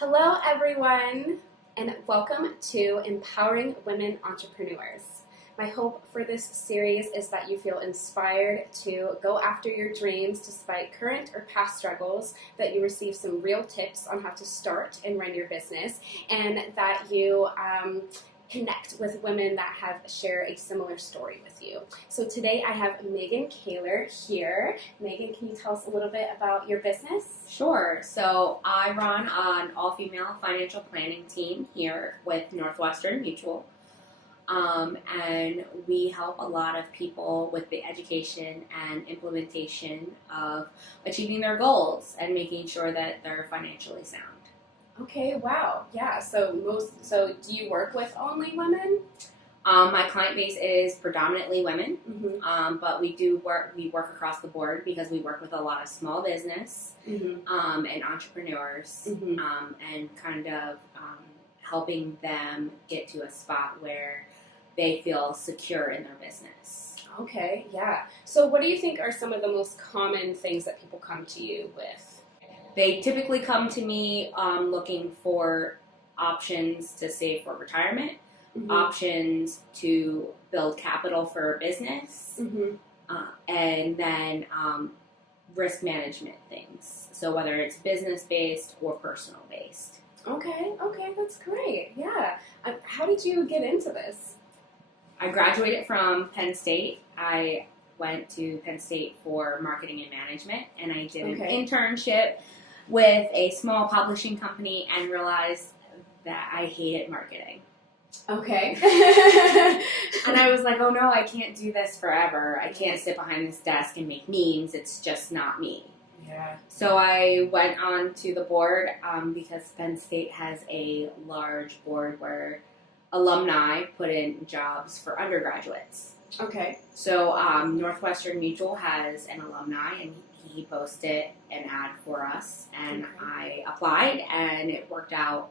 Hello, everyone, and welcome to Empowering Women Entrepreneurs. My hope for this series is that you feel inspired to go after your dreams despite current or past struggles, that you receive some real tips on how to start and run your business, and that you connect with women that have share a similar story with you. So today I have Meghan Kahler here. Meghan, can you tell us a little bit about your business? Sure. So I run an all-female financial planning team here with Northwestern Mutual. And we help a lot of people with the education and implementation of achieving their goals and making sure that they're financially sound. Okay, wow. Yeah, so do you work with only women? My client base is predominantly women, Mm-hmm. but we work across the board because we work with a lot of small business Mm-hmm. and entrepreneurs, Mm-hmm. and kind of helping them get to a spot where they feel secure in their business. Okay, yeah. So what do you think are some of the most common things that people come to you with? They typically come to me looking for options to save for retirement, Mm-hmm. options to build capital for a business, Mm-hmm. and then risk management things. So whether it's business-based or personal-based. Okay, that's great. Yeah. How did you get into this? I graduated from Penn State. I went to Penn State for marketing and management, and I did an internship with a small publishing company and realized that I hated marketing. Okay. And I was like, oh no, I can't do this forever. I can't sit behind this desk and make memes. It's just not me. Yeah. So I went on to the board because Penn State has a large board where alumni put in jobs for undergraduates. Okay. So Northwestern Mutual has an alumni, and he posted an ad for us, and I applied, and it worked out.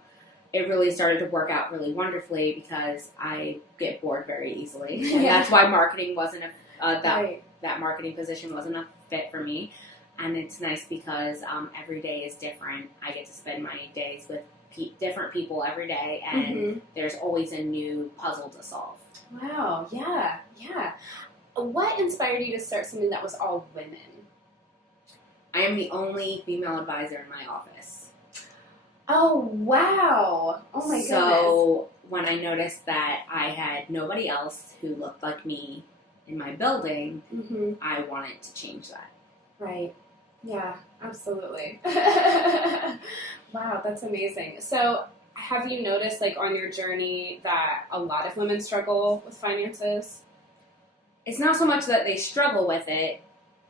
It really started to work out really wonderfully because I get bored very easily, and that's why marketing wasn't that marketing position wasn't a fit for me. And it's nice because every day is different. I get to spend my days with different people every day, and there's always a new puzzle to solve. Wow, yeah. What inspired you to start something that was all women? I am the only female advisor in my office. Oh, wow. Oh, my goodness. So when I noticed that I had nobody else who looked like me in my building, I wanted to change that. Right. Yeah, absolutely. Wow, that's amazing. So have you noticed, on your journey, that a lot of women struggle with finances? It's not so much that they struggle with it,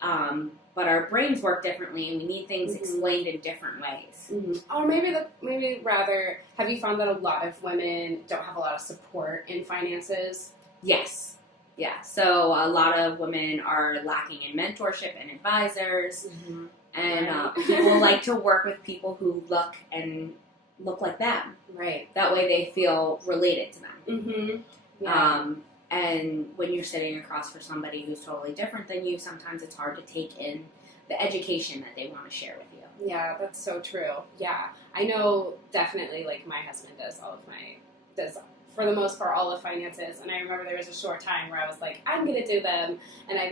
but our brains work differently, and we need things explained in different ways. Or maybe rather, have you found that a lot of women don't have a lot of support in finances? Yes. Yeah. So a lot of women are lacking in mentorship and advisors, and people like to work with people who look like them. Right. That way they feel related to them. Yeah. And when you're sitting across from somebody who's totally different than you, sometimes it's hard to take in the education that they want to share with you. Yeah, that's so true. Yeah. I know definitely, my husband does for the most part, all of finances. And I remember there was a short time where I was like, I'm going to do them. And I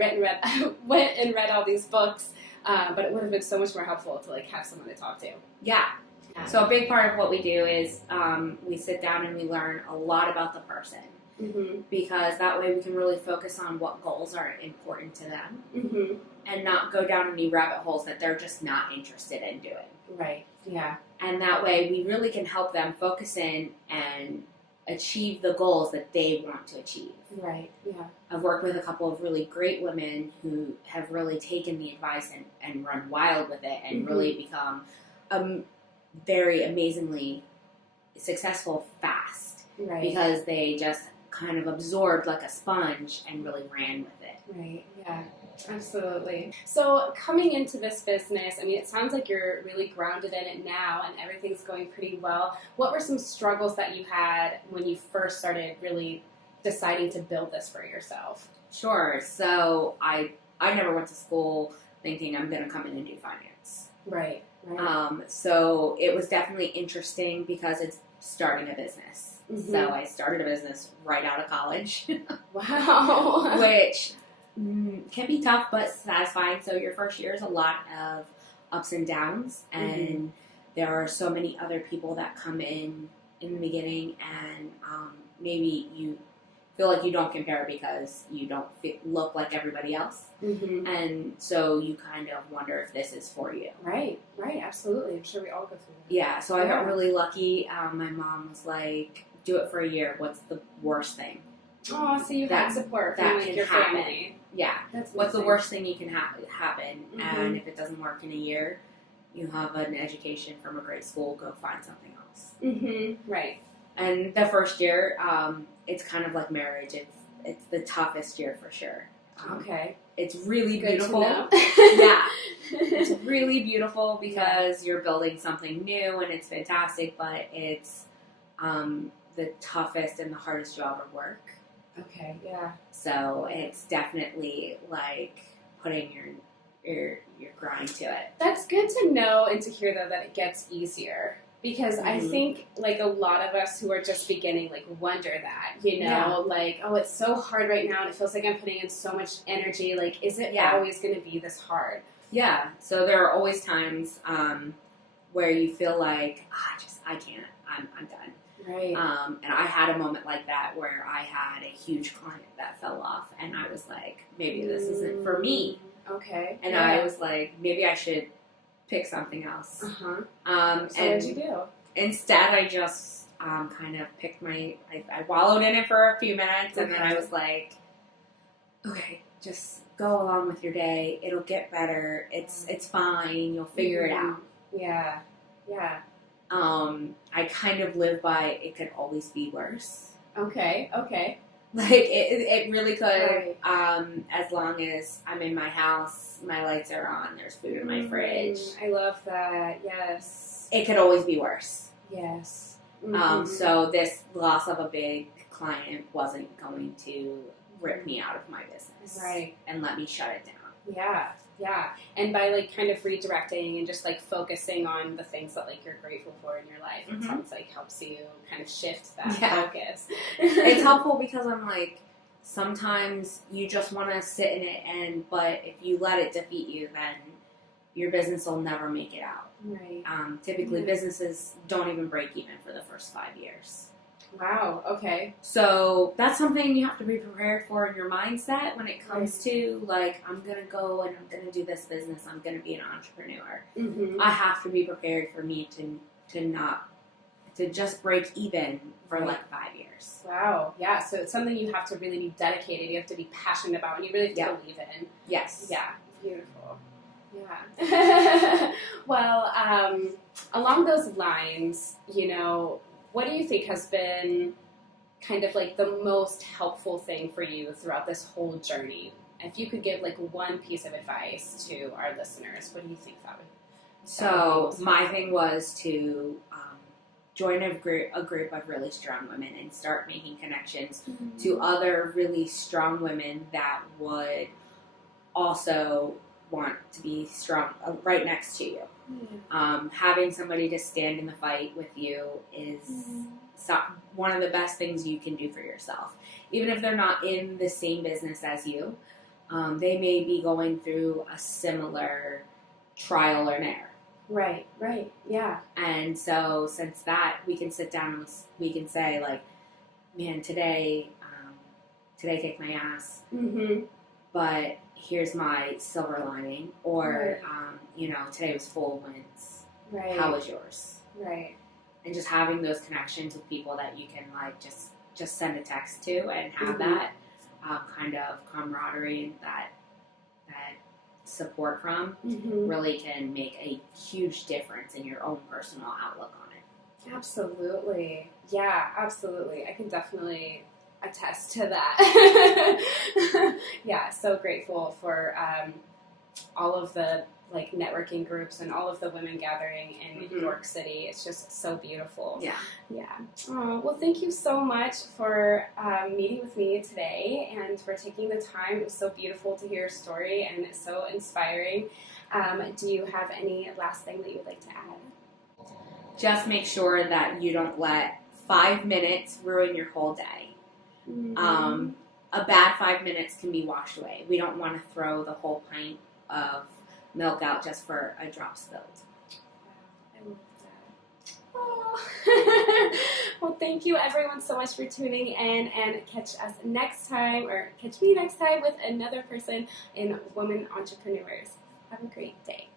went and read all these books. But it would have been so much more helpful to have someone to talk to. Yeah. So a big part of what we do is we sit down and we learn a lot about the person. Because that way we can really focus on what goals are important to them and not go down any rabbit holes that they're just not interested in doing. Right. Yeah. And that way we really can help them focus in and achieve the goals that they want to achieve. Right, yeah. I've worked with a couple of really great women who have really taken the advice and run wild with it and really become very amazingly successful fast. Right. Because they just kind of absorbed like a sponge and really ran with it. Right, yeah. Absolutely. So coming into this business, it sounds like you're really grounded in it now and everything's going pretty well. What were some struggles that you had when you first started really deciding to build this for yourself? Sure. So I never went to school thinking I'm going to come in and do finance. Right. Right. So it was definitely interesting because it's starting a business. Mm-hmm. So I started a business right out of college. Wow. Which can be tough but satisfying. So your first year is a lot of ups and downs, and there are so many other people that come in the beginning, and maybe you feel like you don't compare because you don't look like everybody else, and so you kind of wonder if this is for you. Right, absolutely. I'm sure we all go through that. Yeah, so I got really lucky. My mom was like, do it for a year. What's the worst thing? Oh, so you had support from like your family. Yeah. That's what's the worst thing you can happen? Mm-hmm. And if it doesn't work in a year, you have an education from a great school. Go find something else. Mm-hmm. Right. And the first year, it's kind of like marriage. It's the toughest year for sure. Okay. It's really Good beautiful. To know. Yeah. It's really beautiful because you're building something new and it's fantastic, but it's the toughest and the hardest job at work. Okay, yeah. So it's definitely like putting your grind to it. That's good to know and to hear though that it gets easier. Because I think like a lot of us who are just beginning like wonder that, you know, like, oh, it's so hard right now and it feels like I'm putting in so much energy. Like, is it always going to be this hard? Yeah. So there are always times where you feel like, I can't, I'm done. Right. And I had a moment like that where I had a huge client that fell off, and I was like, maybe this isn't for me. Okay. And I was like, maybe I should pick something else. So and what did you do? Instead, I just kind of picked I wallowed in it for a few minutes, and then I was like, okay, just go along with your day. It'll get better. It's fine. You'll figure it out. Yeah. Yeah. I kind of live by it could always be worse. Okay. Like, it really could. Right. As long as I'm in my house, my lights are on, there's food in my fridge. I love that. Yes. It could always be worse. Yes. So this loss of a big client wasn't going to rip me out of my business. Right. And let me shut it down. Yeah. And by like kind of redirecting and just like focusing on the things that like you're grateful for in your life, it sounds like helps you kind of shift that focus. It's helpful because I'm like, sometimes you just want to sit in it, but if you let it defeat you, then your business will never make it out. Right. Typically, businesses don't even break even for the first 5 years. Wow, okay. So that's something you have to be prepared for in your mindset when it comes to, like, I'm going to go and I'm going to do this business. I'm going to be an entrepreneur. I have to be prepared for me to just break even for like 5 years. Wow, yeah. So it's something you have to really be dedicated. You have to be passionate about and you really have to believe in. Yes. Yeah, beautiful. Yeah. Well, along those lines, you know, what do you think has been kind of like the most helpful thing for you throughout this whole journey? If you could give like one piece of advice to our listeners, what do you think that would be? So my thing was to join a group of really strong women and start making connections to other really strong women that would also want to be strong right next to you. Having somebody to stand in the fight with you is one of the best things you can do for yourself. Even if they're not in the same business as you, they may be going through a similar trial or error. Right, yeah. And so since that, we can sit down and we can say, like, man, today kicked my ass, but here's my silver lining, or today was full of wins. Right. How was yours? Right. And just having those connections with people that you can like just send a text to and have that kind of camaraderie and that support from really can make a huge difference in your own personal outlook on it. Absolutely. Yeah, absolutely. I can definitely attest to that. Yeah, so grateful for all of the like networking groups and all of the women gathering in New York City. It's just so beautiful. Yeah. Yeah. Well, thank you so much for meeting with me today and for taking the time. It was so beautiful to hear your story and so inspiring. Do you have any last thing that you would like to add? Just make sure that you don't let 5 minutes ruin your whole day. Mm-hmm. A bad 5 minutes can be washed away. We don't want to throw the whole pint of milk out just for a drop spilled. Wow, I love that. Oh. Well, thank you everyone so much for tuning in, and catch us next time, or catch me next time with another person in Women Entrepreneurs. Have a great day.